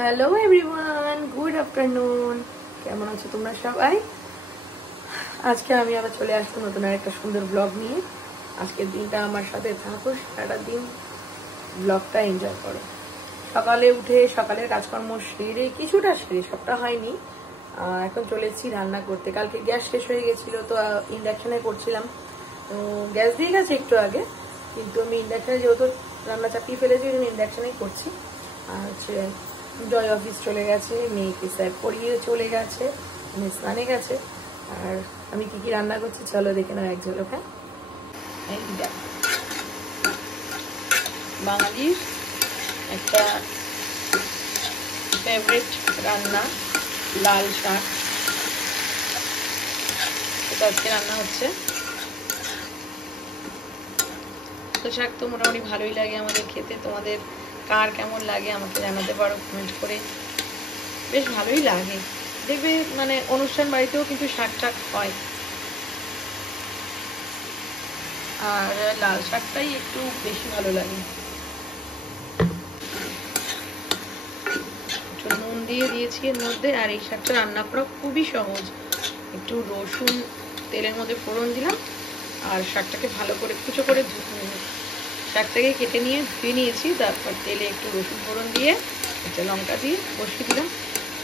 Hello everyone, good afternoon. কেমন আছো তোমরা সবাই? আজকে আমি আবার চলে আসবো নতুন একটা সুন্দর ব্লগ নিয়ে। আজকের দিনটা আমার সাথে থাকো, সারাটা দিন ব্লগটা এনজয় করো। সকালে উঠে সকালের কাজকর্ম সেরে কিছুটা সেরে, সবটা হয়নি, এখন চলে এসেছি রান্না করতে। কালকে গ্যাস শেষ হয়ে গেছিলো, তো ইন্ডাকশানে করছিলাম। তো গ্যাস দিয়ে গেছে একটু আগে, কিন্তু আমি ইন্ডাকশানে যেহেতু রান্না চাপিয়ে ফেলেছি, ওই জন্য ইন্ডাকশানেই করছি। আর হচ্ছে জয় অফিস চলে গেছে, মেয়েকে স্যার পড়িয়ে চলে গেছে, মেয়ে স্নানে গেছে। আর আমি কি কি রান্না করছি চলো দেখে নাও এক ঝলক। হ্যাঁ, বাঙালির একটা ফেভারিট রান্না লাল শাক, এটা আজকে রান্না হচ্ছে। লাল শাক তো মোটামুটি ভালোই লাগে আমাদের খেতে। তোমাদের কার কেমন লাগে আমাকে জানাতে পারো কমেন্ট করে। বেশ ভালোই লাগে, দেখবে মানে অনুষ্ঠান বাড়িতেও কিন্তু শাক টাক হয়, আর লাল শাকটাই একটু বেশি ভালো লাগে। নুন দিয়ে দিয়েছি এর মধ্যে। আর এই শাকটা রান্না করা খুবই সহজ। একটু রসুন তেলের মধ্যে ফোড়ন দিলাম, আর শাকটাকে ভালো করে কুচো করে শাকটাকে কেটে নিয়ে ধুয়ে নিয়েছি। তারপর তেলে একটু রসুন ফোড়ন দিয়ে একটা লঙ্কা দিয়ে বসিয়ে দিলাম।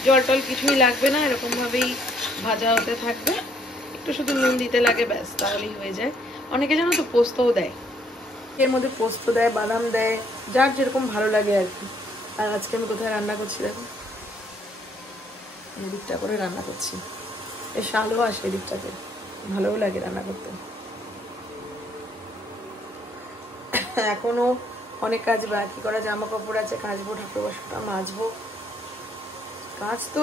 জল টল কিছুই লাগবে না, এরকমভাবেই ভাজা হতে থাকবে। একটু শুধু নুন দিতে লাগে, ব্যাস, তাহলেই হয়ে যায়। অনেকে জানো তো পোস্তও দেয়, এর মধ্যে পোস্ত দেয়, বাদাম দেয়, যার যেরকম ভালো লাগে আর কি। আর আজকে আমি কোথায় রান্না করছি দেখো, এদিকটা করে রান্না করছি। বেশ আলো আসে এদিকটাতে, ভালোও লাগে রান্না করতে। এখনো অনেক কাজ বাকি করা, জামা কাপড় আছে কাচবো, ঠাকুর বাসনটা মাজবো। কাজ তো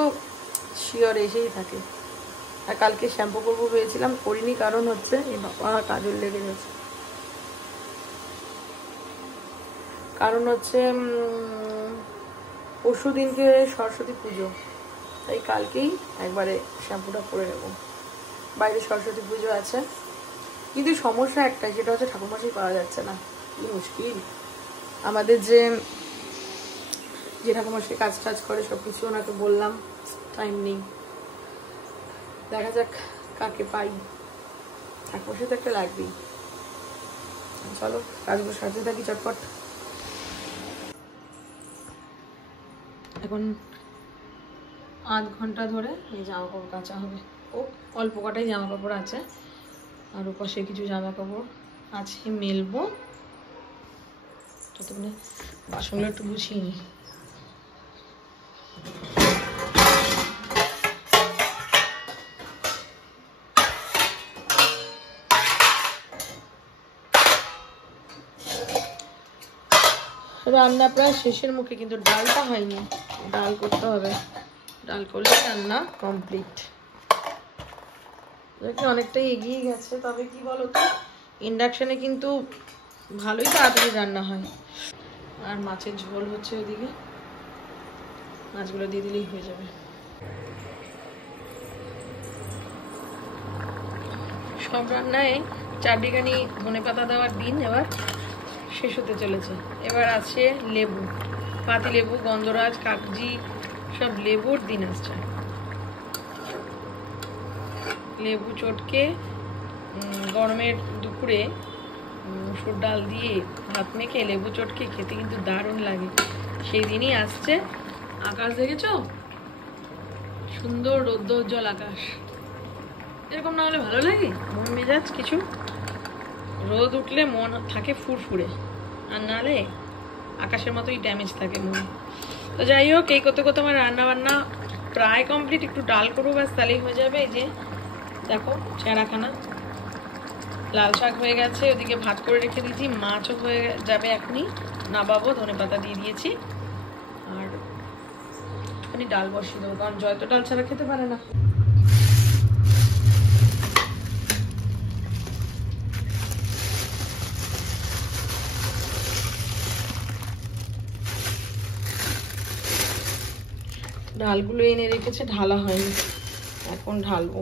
শিওর এসেই থাকে। আর কালকে শ্যাম্পু করবো ভেবেছিলাম, করিনি, কারণ হচ্ছে এই বাবা কাজল লেগে গেছে। কারণ হচ্ছে পরশু দিনকে সরস্বতী পুজো, তাই কালকেই একবারে শ্যাম্পুটা করে নেব। বাইরে সরস্বতী পুজো আছে, কিন্তু সমস্যা একটাই, সেটা হচ্ছে ঠাকুরমশাই পাওয়া যাচ্ছে না। কি মুশকিল। আমাদের যে ঠাকুরমশাই কাজ টাজ করে সব কিছু, ওনাকে বললাম, টাইম নেই। দেখা যাক কাকে পাই, ঠাকুরমশাই তো একটা লাগবেই। চলো কাজগুলো সারতে থাকি চটপট। এখন আধ ঘন্টা ধরে এই জামা কাপড় কাচা হবে। ও অল্প কটাই জামা কাপড় আছে, আর ওপাশে কিছু জামা কাপড় আছে মেলবো। ততক্ষণে বাসনগুলো একটু গুছিয়ে নিই। রান্না প্রায় শেষের মুখে, কিন্তু ডালটা হয়নি, ডাল করতে হবে। ডাল করলে রান্না কমপ্লিট। অনেকটাই এগিয়ে গেছে, তবে কি বলতো, ইন্ডাকশানে কিন্তু ভালোই তাড়াতাড়ি রান্না হয়। আর মাছের ঝোল হচ্ছে ওইদিকে, মাছগুলো দিয়ে দিলেই হয়ে যাবে। সব রান্নায় চারদিকানি ধনেপাতা দেওয়ার দিন এবার শেষ হতে চলেছে। এবার আছে লেবু, পাতি লেবু, গন্ধরাজ, কাগজি, সব লেবুর দিন আসছে। লেবু চটকে গরমের দুপুরে মুসুর ডাল দিয়ে ভাত মেখে লেবু চটকে খেতে কিন্তু দারুণ লাগে। সেই দিনই আসছে। আকাশ দেখেছো? সুন্দর রৌদ্রোজ্জ্বল আকাশ। এরকম না হলে ভালো লাগে? মন মেজাজ কিছু, রোদ উঠলে মন থাকে ফুরফুরে, আর নাহলে আকাশের মতোই ড্যামেজ থাকে মন। তো যাই হোক, এই করতে করতে আমার রান্না বান্না প্রায় কমপ্লিট। একটু ডাল করবো, ব্যাস, তাহলেই হয়ে যাবে। এই যে দেখো চেরাখানা লাল শাক হয়ে গেছে, ওদিকে ভাত করে রেখে দিয়েছি, মাছও হয়ে যাবে এখনই নামাবো, ধনেপাতা দিয়ে দিয়েছি। আর এখনই ডাল বসিয়ে দেবো, কারণ জয় তো ডাল ছাড়া খেতে পারে না। ডালগুলো এনে রেখেছে, ঢালা হয়নি, এখন ঢালবো।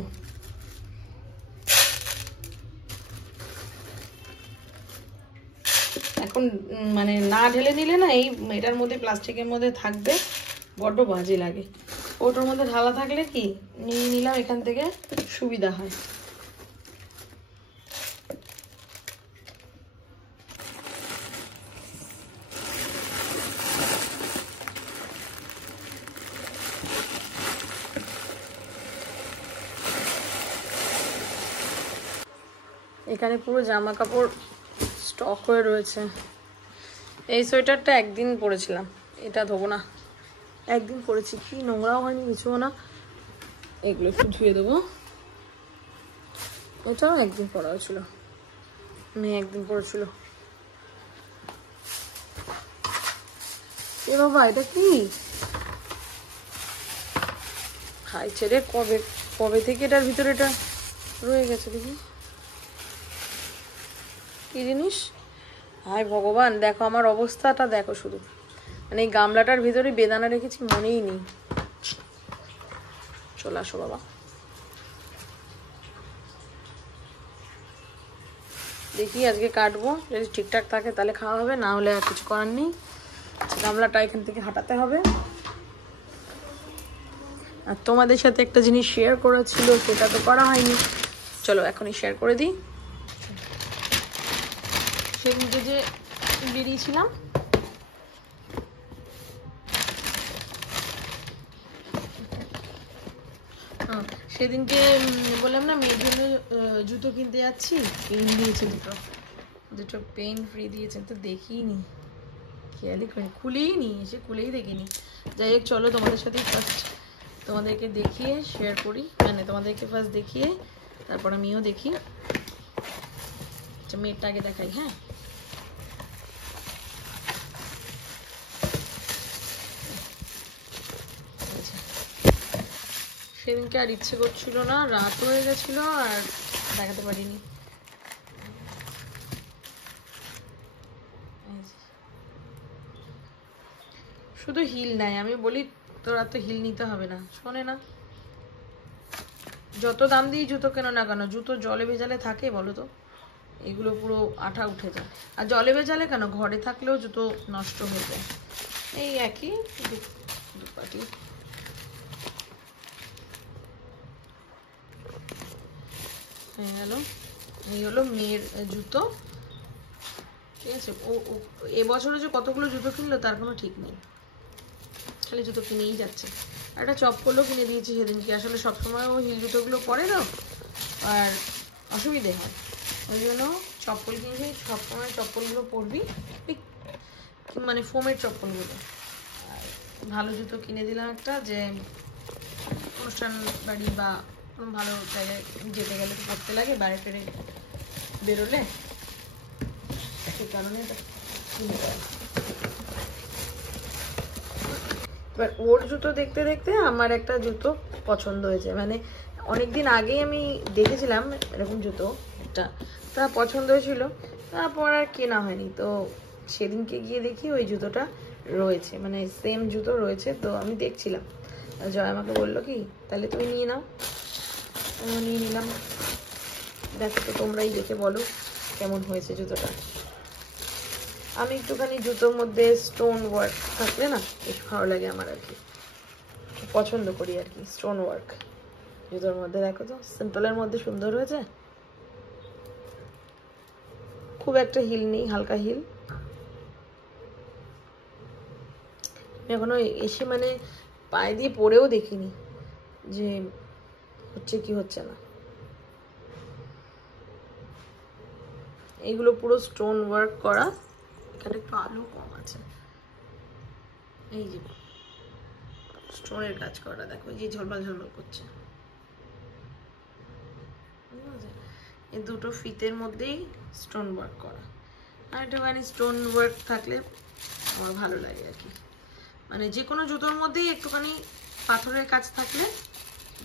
এখন মানে না ঢেলে নিলে না, এই এটার মধ্যে প্লাস্টিকের মধ্যে থাকবে, বড্ড বাজে লাগে। ওটার মধ্যে ঢালা থাকলে কি নিয়ে নিলাম এখান থেকে, সুবিধা হয়। এখানে পুরো জামা কাপড় স্টক হয়ে রয়েছে। এই সোয়েটারটা একদিন পরেছিলাম, এটা ধোবো না, একদিন পরেছি, কি নোংরাও হয়নি কিছুও না। এগুলো একটু ধুয়ে দেবো। এটাও একদিন পরা হয়েছিল, মেয়ে একদিন পরেছিল। এ বাবা, এটা কি খাইছে রে? কবে কবে থেকে এটার ভিতরে এটা রয়ে গেছে দেখি, কি জিনিস? হায় ভগবান, দেখো আমার অবস্থাটা দেখো শুধু, মানে এই গামলাটার ভিতরে বেদানা রেখেছি মনেই নেই। চলে আসো বাবা, দেখি আজকে কাটবো, যদি ঠিকঠাক থাকে তাহলে খাওয়া হবে, না হলে আর কিছু করার নেই। গামলাটা এখান থেকে হাঁটাতে হবে। আর তোমাদের সাথে একটা জিনিস শেয়ার করা ছিল, সেটা তো করা হয়নি, চলো এখনই শেয়ার করে দিই। সেদিনকে যে বেরিয়েছিলাম, সেদিনকে বললাম না মেয়ের জন্য জুতো কিনতে যাচ্ছি, পেন দিয়েছে দুটো পেন ফ্রি দিয়েছেন, তো দেখিনি, খেয়ালই করি, খুলেই নি, এসে খুলেই দেখিনি। যাই হোক চলো তোমাদের সাথে ফার্স্ট তোমাদেরকে দেখিয়ে শেয়ার করি, মানে তোমাদেরকে ফার্স্ট দেখিয়ে তারপর আমিও দেখি। আচ্ছা মেয়েরটা আগে দেখাই। হ্যাঁ, সেদিনকে আর ইচ্ছে করছিল না, রাত হয়ে গেছিল আর দেখাতে পারিনি। শুধু হিল নাই, আমি বলি তোরা তো হিল নিতে হবে না, শোনে না। যত দাম দিয়ে জুতো কেন না কেন, জুতো জলে ভেজালে থাকে বলো তো, এগুলো পুরো আঠা উঠে যায়। আর জলে ভেজালে কেন, ঘরে থাকলেও জুতো নষ্ট হয়ে যায়, এই একই দুপাটি। এই হলো মেয়ের জুতো, ঠিক আছে। ও এবছরে যে কতগুলো জুতো কিনলো তার কোনো ঠিক নেই, খালি জুতো কিনেই যাচ্ছে। আর একটা চপ্পলও কিনে দিয়েছি সেদিনকে, আসলে সবসময় ও হিল জুতোগুলো পরে দাও আর অসুবিধে হয়, ওই জন্য চপ্পল কিনেছি। সবসময় চপ্পলগুলো পরবি, মানে ফোমের চপ্পলগুলো। আর ভালো জুতো কিনে দিলাম একটা, যে অনুষ্ঠান বাড়ি বা কোনো ভালো জায়গায় যেতে গেলে তো পড়তে লাগে, বাইরে ফেরে বেরোলে, সেই কারণে এবার ওর জুতো দেখতে দেখতে আমার একটা জুতো পছন্দ হয়েছে, মানে অনেকদিন আগেই আমি দেখেছিলাম এরকম জুতো একটা, তা পছন্দ হয়েছিল, তারপর আর কেনা হয়নি। তো সেদিনকে গিয়ে দেখি ওই জুতোটা রয়েছে, মানে সেম জুতো রয়েছে। তো আমি দেখছিলাম, জয় আমাকে বললো কি তাহলে তুমি নিয়ে নাও, নিয়ে নিলাম। দেখো তো তোমরাই দেখে বলো কেমন হয়েছে জুতোটা। আমি একটুখানি জুতোর মধ্যে স্টোন ওয়ার্ক থাকলে না বেশ ভালো লাগে আমার, আর কি পছন্দ করি আর কি স্টোন ওয়ার্ক জুতোর মধ্যে। দেখো তো সিম্পলের মধ্যে সুন্দর হয়েছে, খুব একটা হিল নেই, হালকা হিল। এখনো এসে মানে পায়ে দিয়ে পরেও দেখিনি যে হচ্ছে কি হচ্ছে না। এগুলো পুরো স্টোন ওয়ার্ক করা, এখানে একটু আলো কম আছে, এই যে স্টোনের কাজ করা, দেখো এই যে ঝলমল ঝলমল করছে। এই দুটো ফিতের মধ্যেই স্টোন ওয়ার্ক করা, আর একটুখানি স্টোন ওয়ার্ক থাকলে আমার ভালো লাগে আর কি, মানে যে কোনো জুতোর মধ্যেই একটুখানি পাথরের কাজ থাকলে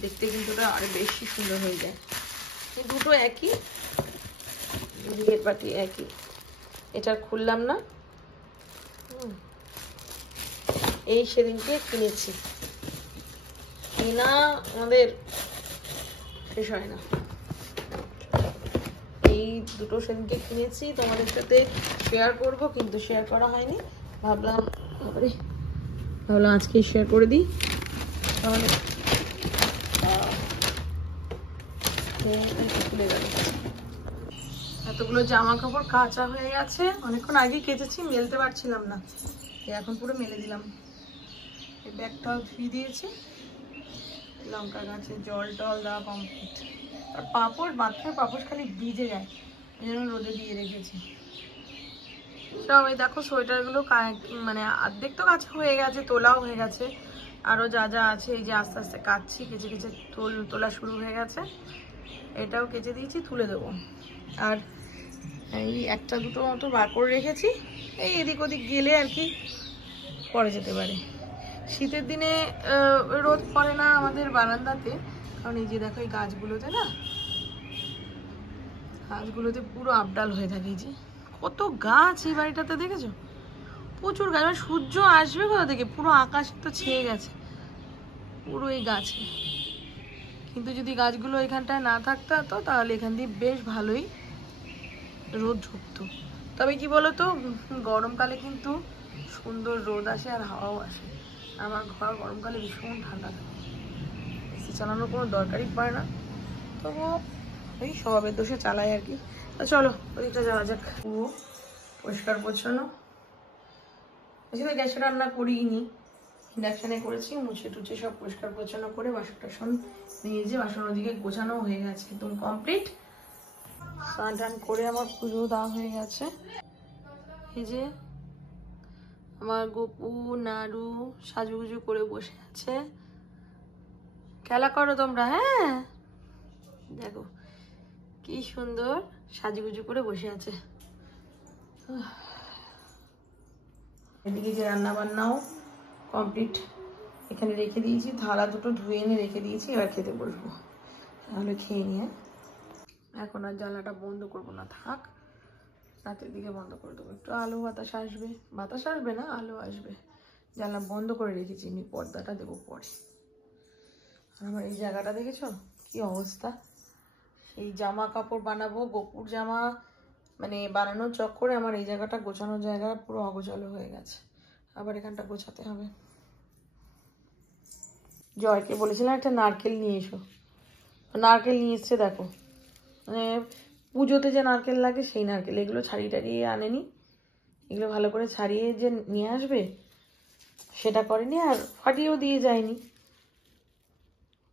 দেখতে কিন্তু ওটা আরো বেশি সুন্দর হয়ে যায়। এই দুটো একই, বিয়ের পাটি একই, এটা খুললাম না, এই সেদিনকে কিনেছি, কেনা আমাদের শেষ হয় না। এই দুটো সেদিনকে কিনেছি, তোমাদের সাথে শেয়ার করব, কিন্তু শেয়ার করা হয়নি। ভাবলাম তাহলে আজকে শেয়ার করে দিই। তাহলে খুলে গেল। এতগুলো জামা কাপড় কাঁচা হয়ে গেছে, অনেকক্ষণ আগে কেচেছি, মেলতে পারছিলাম না, এখন পুরো মেলে দিলাম। এই ব্যাগটাও ধুয়ে দিয়েছি, লঙ্কা গাছে জল টল দেওয়া কমপ্লিট। আর পাঁপড় বাথরুমের পাঁপড় খালি ভিজে যায়, ওই জন্য রোদে দিয়ে রেখেছি সব। এই দেখো সোয়েটারগুলো মানে অর্ধেক তো কাছে হয়ে গেছে, তোলাও হয়ে গেছে, আরও যা যা আছে এই যে আস্তে আস্তে কাচ্ছি, কেচে কেচে তোলা শুরু হয়ে গেছে। এটাও কেচে দিয়েছি, তুলে দেবো। আর এই একটা দুটো মতো বার করে রেখেছি, এই এদিক ওদিক গেলে আর কি পরে যেতে পারে। শীতের দিনে রোদ পড়ে না আমাদের বারান্দাতে, কারণ এই যে দেখো এই গাছগুলোতে না, গাছগুলোতে পুরো আপডাল হয়ে থাকে। এই যে কত গাছ এই বাড়িটাতে দেখেছো, প্রচুর গাছ। মানে সূর্য আসবে কোথা থেকে, পুরো আকাশ তো ছেয়ে গেছে পুরো এই গাছে। কিন্তু যদি গাছগুলো এখানটায় না থাকতো তো তাহলে এখান দিয়ে বেশ ভালোই রোদ ঢুকতো। তবে কি বলতো, গরমকালে কিন্তু সুন্দর রোদ আসে আর হাওয়াও আসে। আমার ঘর গরমকালে ভীষণ ঠান্ডা থাকে, এসি চালানোর কোনো দরকারই পড়ে না, তবুও ওই স্বভাবের দোষে চালাই আর কি। চলো ওদিকটা যাওয়া যাক। পুরো পরিষ্কার পরিচ্ছন্ন। আসলে গ্যাসে রান্না করিনি, ইন্ডাকশানে করেছি। মুছে টুছে সব পরিষ্কার পরিচ্ছন্ন করে বাসন টাসন নিয়ে যে বাসন ওদিকে গোছানো হয়ে গেছে, একদম কমপ্লিট। স্নান টান করে আমার পুজো দেওয়া হয়ে গেছে। এই যে আমার গপু নাড়ু সাজুগুজু করে বসে আছে। খেলা করো তোমরা, হ্যাঁ দেখো কি সুন্দর সাজুগুজু করে বসে আছে। এদিকে যে রান্না বান্নাও কমপ্লিট, এখানে রেখে দিয়েছি, থালা দুটো ধুয়ে এনে রেখে দিয়েছি, এবার খেতে বসবো। তাহলে খেয়ে নিয়ে এখন আর জানলাটা বন্ধ করবো না, থাক রাতের দিকে বন্ধ করে দেবো। একটু আলো বাতাস আসবে, বাতাস আসবে না আলো আসবে। জানলা বন্ধ করে রেখেছি, আমি পর্দাটা দেবো পরে। আর আমার এই জায়গাটা দেখেছো কি অবস্থা, এই জামা কাপড় বানাবো, গোপুর জামা মানে বানানোর চক্করে আমার এই জায়গাটা গোছানোর জায়গা পুরো অগোছালো হয়ে গেছে, আবার এখানটা গোছাতে হবে। জয়কে বলেছিলাম একটা নারকেল নিয়ে এসো, নারকেল নিয়ে এসছে দেখো, মানে পুজোতে যে নারকেল লাগে সেই নারকেল। এগুলো ছাড়িয়ে টাড়িয়ে আনেনি, এগুলো ভালো করে ছাড়িয়ে যে নিয়ে আসবে সেটা করেনি, আর ফাটিয়েও দিয়ে যায়নি।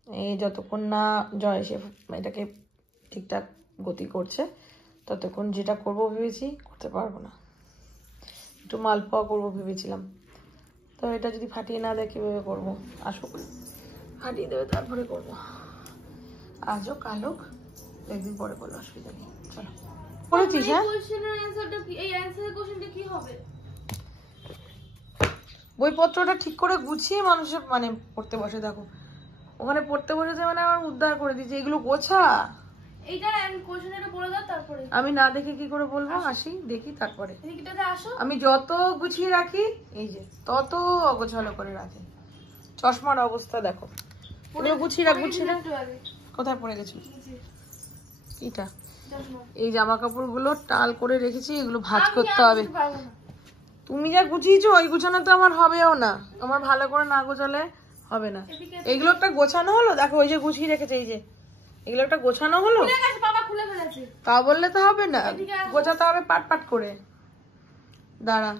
এই যতক্ষণ না জয় সে এটাকে ঠিকঠাক গতি করছে ততক্ষণ যেটা করবো ভেবেছি করতে পারবো না। একটু মালপোয়া করবো ভেবেছিলাম, তো এটা যদি ফাটিয়ে না দেয় কীভাবে করবো? আসুক ফাটিয়ে দেবে তারপরে করবো, আজও কালক একদিন পরে করলো, অসুবিধা নেই। চলো করেছিস, হ্যাঁ বইপত্রটা ঠিক করে গুছিয়ে মানুষের মানে পড়তে বসে। দেখো ওখানে পড়তে বসেছে মানে আমার উদ্ধার করে দিয়েছে, এগুলো গোছা। আমি না দেখে কি করে বলবো? আসি দেখি তারপরে। আমি যত গুছিয়ে রাখি এই যে তত অগোছালো করে রাখি। চশমার অবস্থা দেখো, গুছিয়ে রাখ। কোথায় পড়ে গেছে এটা? এই জামা কাপড় গুলো টাল করে রেখেছি, এগুলো ভাঁজ করতে হবে। তুমি যা গুছিয়েছো ওই গুছানো তো আমার হবেও না, আমার ভালো করে না গোছালে হবে না। এগুলো একটা গোছানো হলো, দেখো ওই যে গুছিয়ে রেখেছে, এই যে এগুলো একটা গোছানো হলো, তা বললে তো হবে না, গোছাতে হবে পাট পাট করে। দাঁড়া